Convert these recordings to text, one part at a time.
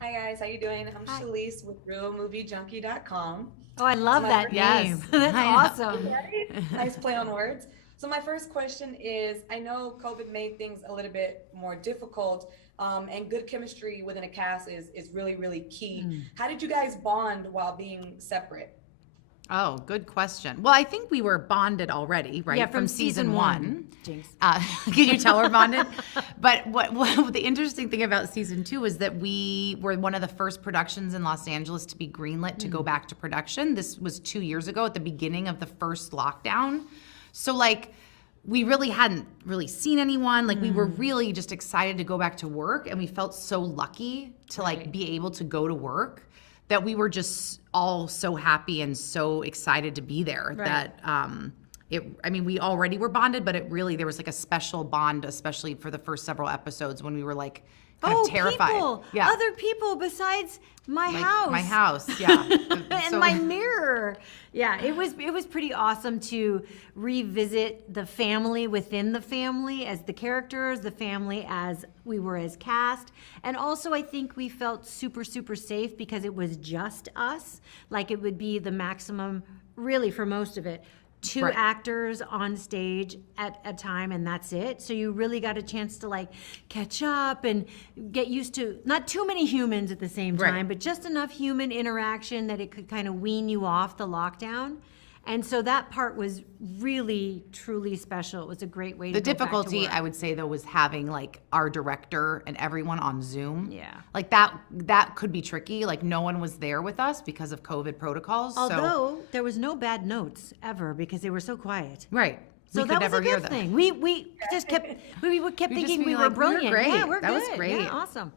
Hi guys, how you doing? I'm Hi. Shalise with RealMovieJunkie.com. Oh, I So love my that first, name. Yes, That's I awesome. right? Nice play on words. So my first question is, I know COVID made things a little bit more difficult, and good chemistry within a cast is really key. Mm. How did you guys bond while being separate? Oh, good question. Well, I think we were bonded already, Yeah, right, from from season season one, one. Jinx. Can you tell we're bonded? But what the interesting thing about season two is that we were one of the first productions in Los Angeles to be greenlit to go back to production. This was 2 years ago at the beginning of the first lockdown. So like we really hadn't really seen anyone. Like we were really just excited to go back to work, and we felt so lucky to like be able to go to work that we were just all so happy and so excited to be there that I mean, we already were bonded, but it really, there was like a special bond, especially for the first several episodes when we were like kind of terrified. People, Yeah. other people besides my Like house. my house, yeah. And So- my mirror. Yeah, it was pretty awesome to revisit the family within the family as the characters, the family as we were as cast. And also I think we felt super safe because it was just us. Like it would be the maximum really for most of it. Two Right. actors on stage at a time, and that's it. So you really got a chance to like catch up and get used to not too many humans at the same Right. time, but just enough human interaction that it could kind of wean you off the lockdown. And so that part was really, truly special. It was a great way to The go back to difficulty, work. I would say, though, was having like our director and everyone on Zoom. Yeah. Like that could be tricky. Like no one was there with us because of COVID protrocols. So Although there was no bad notes ever because they were so quiet. right. So We that could was never a hear good them. thing. We just kept we kept We just thinking be we were like, "We were brilliant. great. Yeah, we're That was good. great." Yeah, awesome.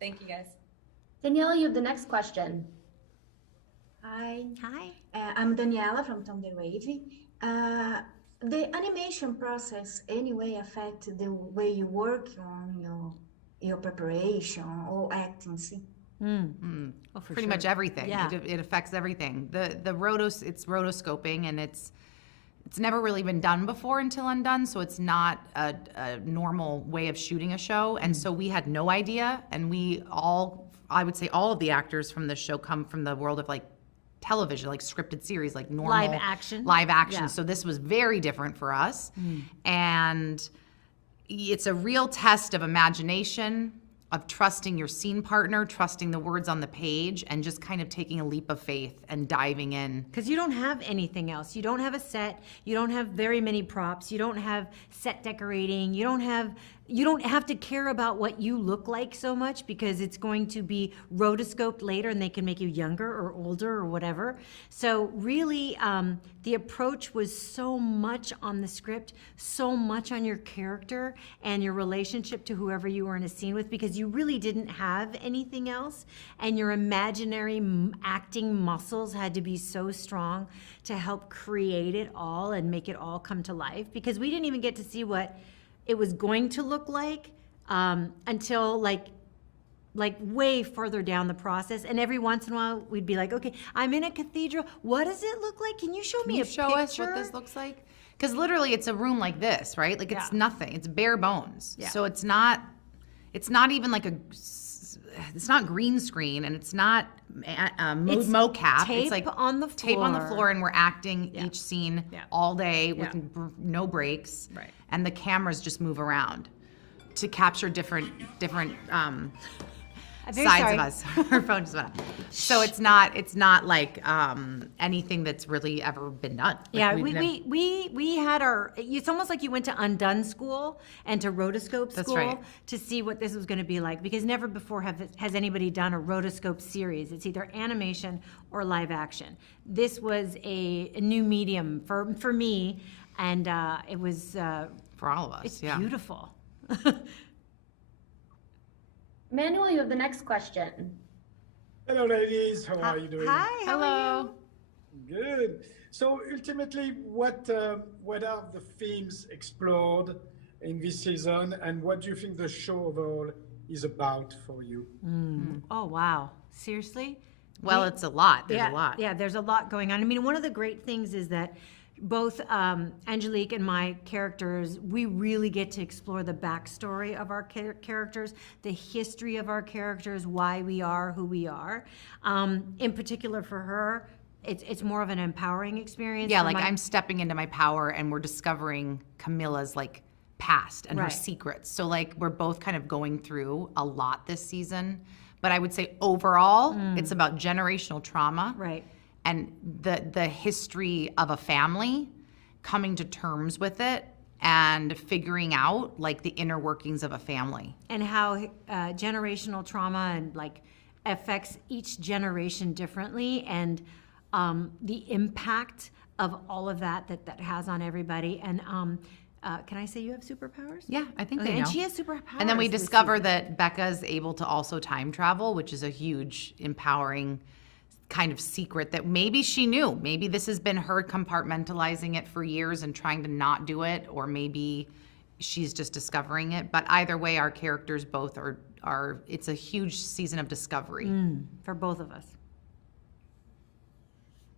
Thank you guys. Danielle, you have the next question. Hi, Hi. I'm Daniela from Tom the Wave. The animation process anyway affect the way you work on your preparation or acting. See? Oh, for Pretty sure. much everything. Yeah. It affects everything. It's rotoscoping, and it's never really been done before until Undone, so it's not a normal way of shooting a show. And so we had no idea, and I would say all of the actors from the show come from the world of like television, like scripted series, like normal Live action. Live action. Yeah. So this was very different for us, and it's a real test of imagination, of trusting your scene partner, trusting the words on the page, and just kind of taking a leap of faith and diving in. Because you don't have anything else. You don't have a set. You don't have very many props. You don't have set decorating. You don't have to care about what you look like so much because it's going to be rotoscoped later and they can make you younger or older or whatever. So really, the approach was so much on the script, so much on your character and your relationship to whoever you were in a scene with because you really didn't have anything else. And your imaginary acting muscles had to be so strong to help create it all and make it all come to life because we didn't even get to see what it was going to look like until like way further down the process. And every once in a while we'd be like, okay, I'm in a cathedral. What does it look like? Can you show me Can you a show picture? us what this looks like? Because literally it's a room like this, right? Like it's Yeah. nothing. It's bare bones. Yeah. So it's not even like it's not green screen, and it's not It's mocap. tape It's like on the tape on the floor. floor, and we're acting Yeah. each scene Yeah. all day with Yeah. no breaks. Right. And the cameras just move around to capture different I'm very sides sorry. of us. Her phone just went off. So it's not like anything that's really ever been done. Like Yeah, we've never- we had it's almost like you went to Undone school and to rotoscope That's school right. to see what this was going to be like because never before has anybody done a rotoscope series. It's either animation or live action. This was a new medium for me, and it was for all of us. it's yeah. beautiful. Manuel, you have the next question. Hello, ladies. How are you doing? Hi, how are Hello. you? Good. So ultimately, what are the themes explored in this season, and what do you think the show overall is about for you? Oh wow, seriously? Well, it's a lot. There's yeah, a lot. Yeah, there's a lot going on. I mean, one of the great things is that both Angelique and my characters, we really get to explore the backstory of our characters, the history of our characters, why we are who we are. In particular for her, it's more of an empowering experience. Yeah, for like I'm stepping into my power and we're discovering Camilla's like past and her Right. secrets. So like we're both kind of going through a lot this season. But I would say overall, it's about generational trauma. Right. And the history of a family, coming to terms with it and figuring out like the inner workings of a family. And how generational trauma and like affects each generation differently, and the impact of all of that has on everybody. And can I say you have superpowers? Yeah, I think Okay, they know. and she has superpowers. And then we this discover season. that Becca's able to also time travel, which is a huge empowering kind of secret that maybe she knew. Maybe this has been her compartmentalizing it for years and trying to not do it, or maybe she's just discovering it. But either way, our characters both are it's a huge season of discovery. For both of us.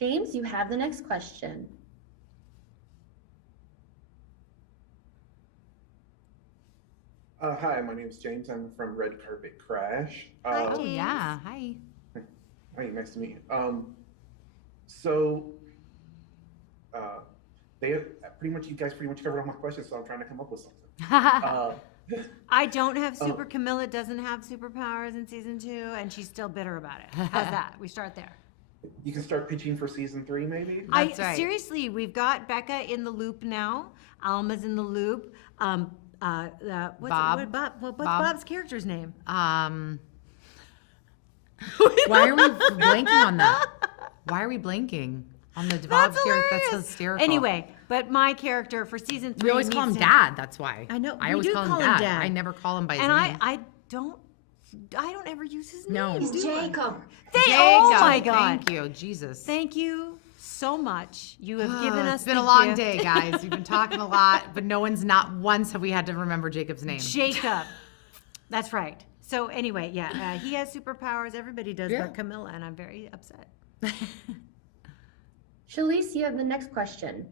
James, you have the next question. Hi, my name's James. I'm from Red Carpet Crash. Hi, Oh James. yeah, hi. Hi, nice to meet you. So, you guys pretty much covered all my questions, so I'm trying to come up with something. I don't have Camilla doesn't have superpowers in season 2, and she's still bitter about it. How's that? We start there. You can start pitching for season 3, maybe? That's right. Seriously, we've got Becca in the loop now. Alma's in the loop. What's Bob's character's name? Why are we blanking on that? Why are we blanking on the Bob's character? That's hilarious. hysterical. Anyway, but my character for season 3. we always call him needs to- Dad. That's why. I know, I we always do call him call him Dad. Dad. I never call him by his And name. I don't ever use his No. name. It's do I? Jacob. Oh my God. Thank you, Jesus. Thank you so much. You have given us It's been the a long gift. day, guys. We've been talking a lot, but not once have we had to remember Jacob's name. Jacob. That's right. So anyway, yeah, he has superpowers. Everybody does Yeah. but Camilla, and I'm very upset. Shalise, you have the next question.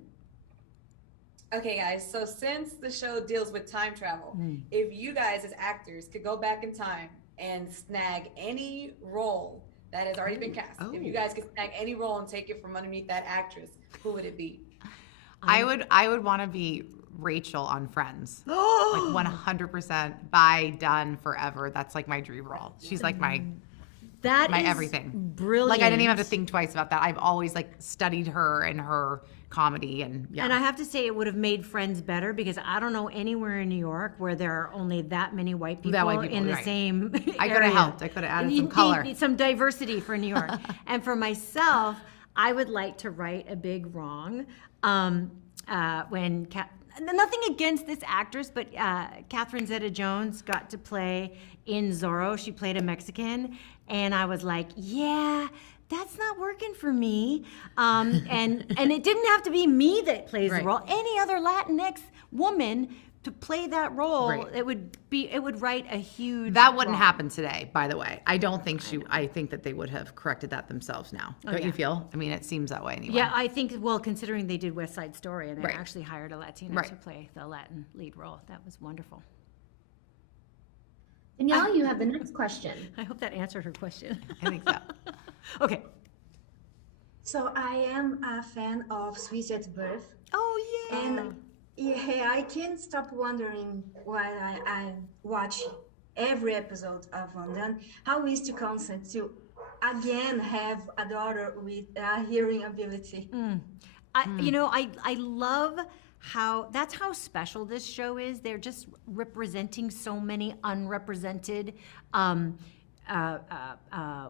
Okay, guys. So since the show deals with time travel, if you guys as actors could go back in time and snag any role that has already been cast, if you guys could snag any role and take it from underneath that actress, who would it be? I would want to be Rachel on Friends. Like 100% by done forever. That's like my dream role. She's like my everything. Brilliant. Like I didn't even have to think twice about that. I've always like studied her and her comedy and yeah. And I have to say, it would have made Friends better, because I don't know anywhere in New York where there are only that many white people, in the right. same I could area. have helped. I could have added You some color. need some diversity for New York. And for myself, I would like to right a big wrong. When nothing against this actress, but Catherine Zeta-Jones got to play in Zorro. She played a Mexican, and I was like, yeah, that's not working for me. And it didn't have to be me that plays Right. the role. Any other Latinx woman to play that role, Right. it would write a huge That wouldn't wrong. happen today, by the way. I don't think I think that they would have corrected that themselves now. Don't yeah. you feel? I mean, it seems that way anyway. Yeah, I think, well, considering they did West Side Story and they Right. actually hired a Latina Right. to play the Latin lead role, that was wonderful. Danielle, you have the next question. I hope that answered her question. I think so. Okay. So I am a fan of Swiss at Birth, Oh, yeah. and yeah, I can't stop wondering while I watch every episode of Undone, how is to Constance to again have a daughter with a hearing ability? I love that's how special this show is. They're just representing so many unrepresented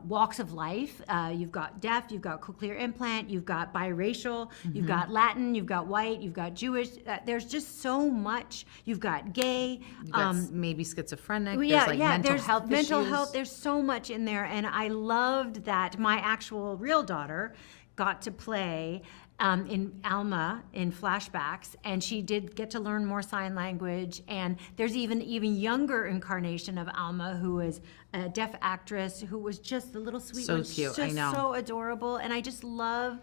walks of life. You've got deaf, you've got cochlear implant, you've got biracial, you've got Latin, you've got white, you've got Jewish. There's just so much. You've got gay. That's maybe schizophrenic. Yeah, there's like yeah. mental There's health mental issues. health. There's so much in there, and I loved that my actual real daughter got to play in Alma in flashbacks, and she did get to learn more sign language. And there's even younger incarnation of Alma, who is a deaf actress who was just the little sweet So one, cute, just I know. so adorable. And I just love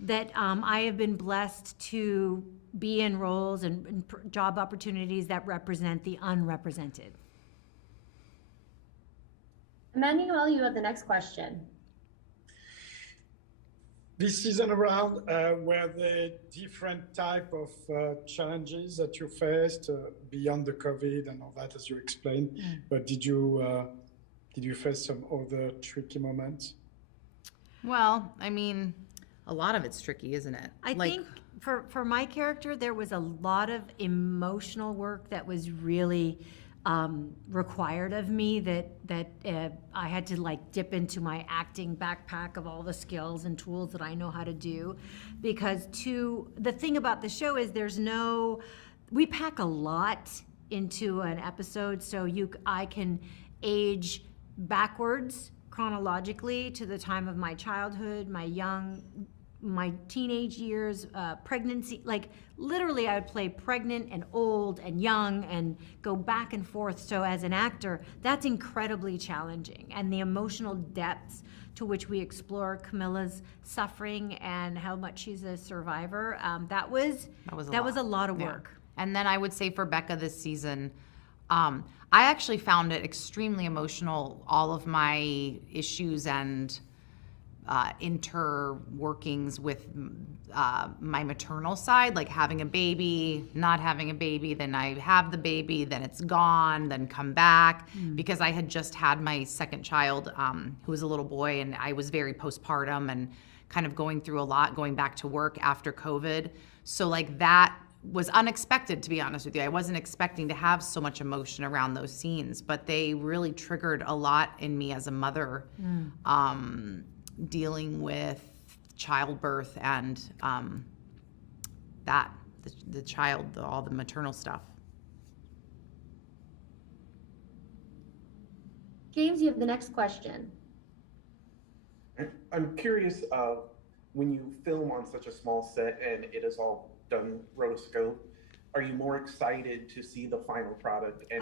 that I have been blessed to be in roles and job opportunities that represent the unrepresented. Emmanuel, you have the next question. This season around, were there different type of challenges that you faced beyond the COVID and all that, as you explained? But did you face some other tricky moments? Well, I mean, a lot of it's tricky, isn't it? I think for my character, there was a lot of emotional work that was really required of me that I had to like dip into my acting backpack of all the skills and tools that I know how to do, because the thing about the show is we pack a lot into an episode, so I can age backwards chronologically to the time of my childhood, my teenage years, pregnancy, like literally I would play pregnant and old and young and go back and forth. So as an actor, that's incredibly challenging. And the emotional depths to which we explore Camilla's suffering and how much she's a survivor, that was a lot of work. Yeah. And then I would say for Becca this season, I actually found it extremely emotional, all of my issues and interworkings with my maternal side, like having a baby, not having a baby, then I have the baby, then it's gone, then come back, because I had just had my second child, who was a little boy, and I was very postpartum and kind of going through a lot, going back to work after COVID. So like that was unexpected, to be honest with you. I wasn't expecting to have so much emotion around those scenes, but they really triggered a lot in me as a mother, dealing with childbirth and the child, all the maternal stuff. James, you have the next question. I'm curious, when you film on such a small set and it is all done rotoscope, are you more excited to see the final product? And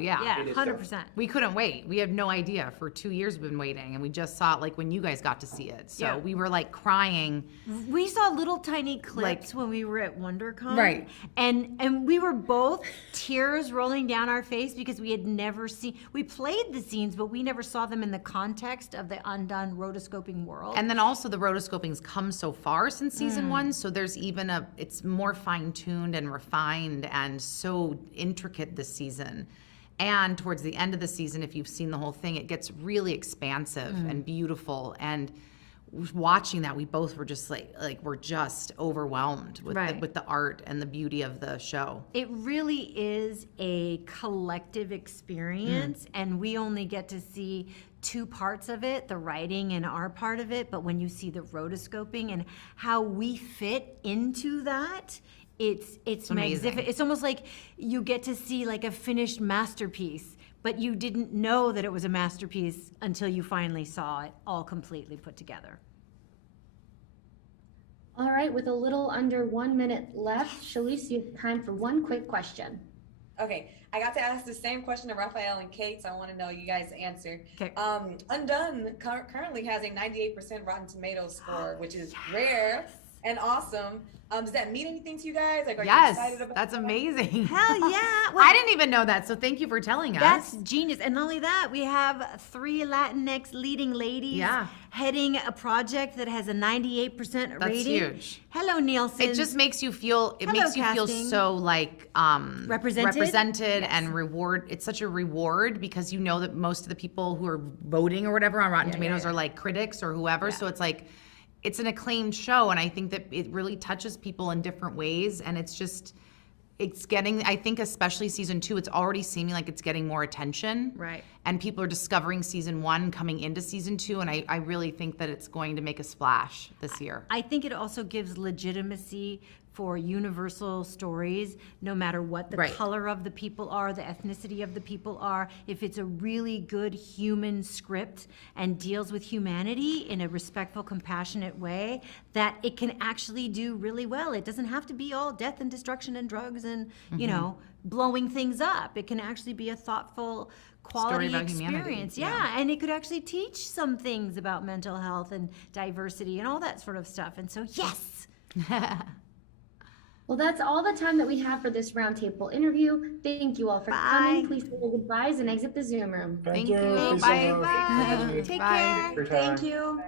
Yeah, 100%. We couldn't wait. We had no idea. For 2 years we've been waiting, and we just saw it like when you guys got to see it. So we were like crying. We saw little tiny clips when we were at WonderCon. Right. And we were both tears rolling down our face because we had never seen, we played the scenes, but we never saw them in the context of the Undone rotoscoping world. And then also the rotoscoping's come so far since season 1, so there's even it's more fine-tuned and refined and so intricate this season. And towards the end of the season, if you've seen the whole thing, it gets really expansive and beautiful. And watching that, we both were just like we're just overwhelmed with the art and the beauty of the show. It really is a collective experience, and we only get to see two parts of it, the writing and our part of it. But when you see the rotoscoping and how we fit into that, it's magnificent. It's almost like you get to see like a finished masterpiece, but you didn't know that it was a masterpiece until you finally saw it all completely put together. All right, with a little under 1 minute left, Shalise, you have time for one quick question. Okay, I got to ask the same question to Raphael and Kate, so I want to know you guys' answer. Okay. Undone currently has a 98% Rotten Tomatoes score, which is rare and awesome. Does that mean anything to you guys? Like, are you excited about that's that? amazing. Hell yeah. Well, I didn't even know that, so thank you for telling us. That's genius. And not only that, we have 3 Latinx leading ladies heading a project that has a 98% rating. That's huge. Hello, Nielsen. It just makes you feel, so like represented and reward. It's such a reward because you know that most of the people who are voting or whatever on Rotten Tomatoes are like critics or whoever. So it's like, it's an acclaimed show, and I think that it really touches people in different ways, and it's getting, I think especially season 2, it's already seeming like it's getting more attention. Right. And people are discovering season 1 coming into season 2, and I really think that it's going to make a splash this year. I think it also gives legitimacy for universal stories, no matter what the Right. color of the people are, the ethnicity of the people are. If it's a really good human script and deals with humanity in a respectful, compassionate way, that it can actually do really well. It doesn't have to be all death and destruction and drugs and, you know, blowing things up. It can actually be a thoughtful, quality about humanity, experience. yeah. Yeah, and it could actually teach some things about mental health and diversity and all that sort of stuff. And so, yes. Well, that's all the time that we have for this roundtable interview. Thank you all for coming. Please say your goodbyes and exit the Zoom room. Thank you. Peace Bye. and love. Bye. Thank you. Take Bye. care. Your Thank time. you.